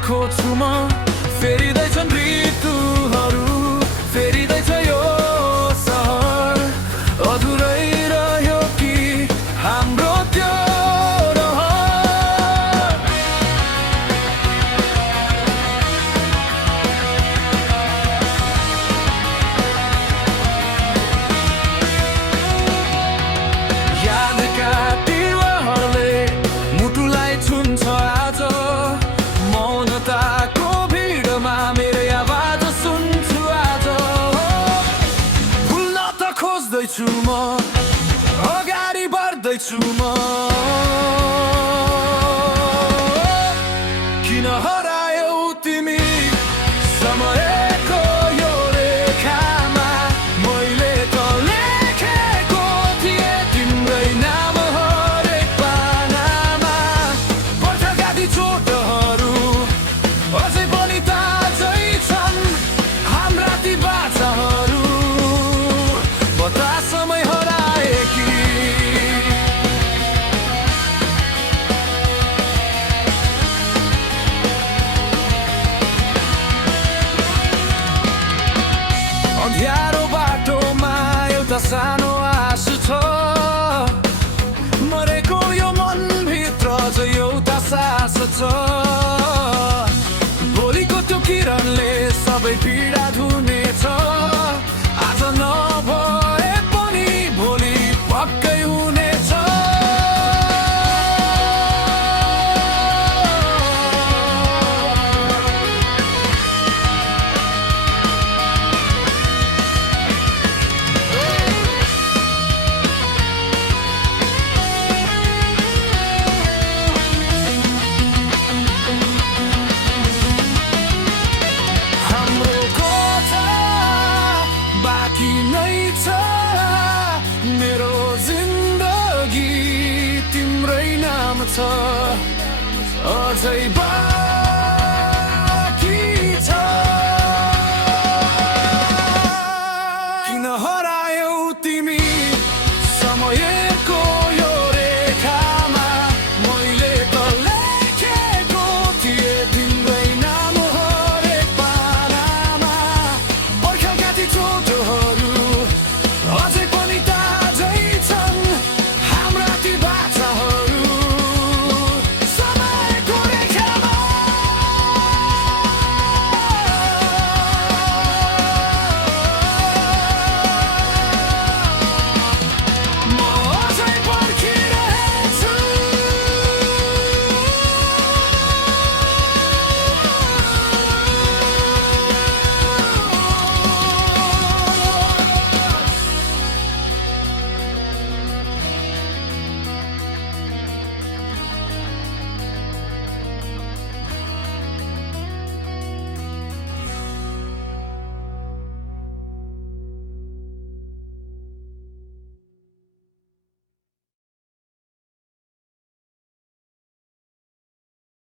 आएको छु म फेरिँदैछन् ऋतुहरू फेरिँदैछ यो सहर अधुरै रह्यो कि हाम्रो त्यो रहर यादका तिरहरूले मुटुलाई छुन्छ आज मौनताको भिडमा मेरो आवाज सुन्छु आज भुल्न त खोज्दैछु म अगाडि बढ्दैछु म किन हरायौ तिमी समयको यो रेखामा मैले त लेखेको थिएँ तिम्रै नाम हरेक पानामा बर्खाका ती चोटहरू अझै पनि ताजै छन् हाम्रा ती बाचाहरू बतासमै हराए कि अँध्यारो बाटोमा एउटा सानो आश छ मरेको यो मनभित्र चाहिँ एउटा सास छ भोलिको त्यो किरणले सबै पीडा धुनेछ आज नभए पनि भोलि पक्कै हुनेछ हाम्रो कोठा बाँकी नै छ मेरो जिन्दगी तिम्रै नाम छ अझै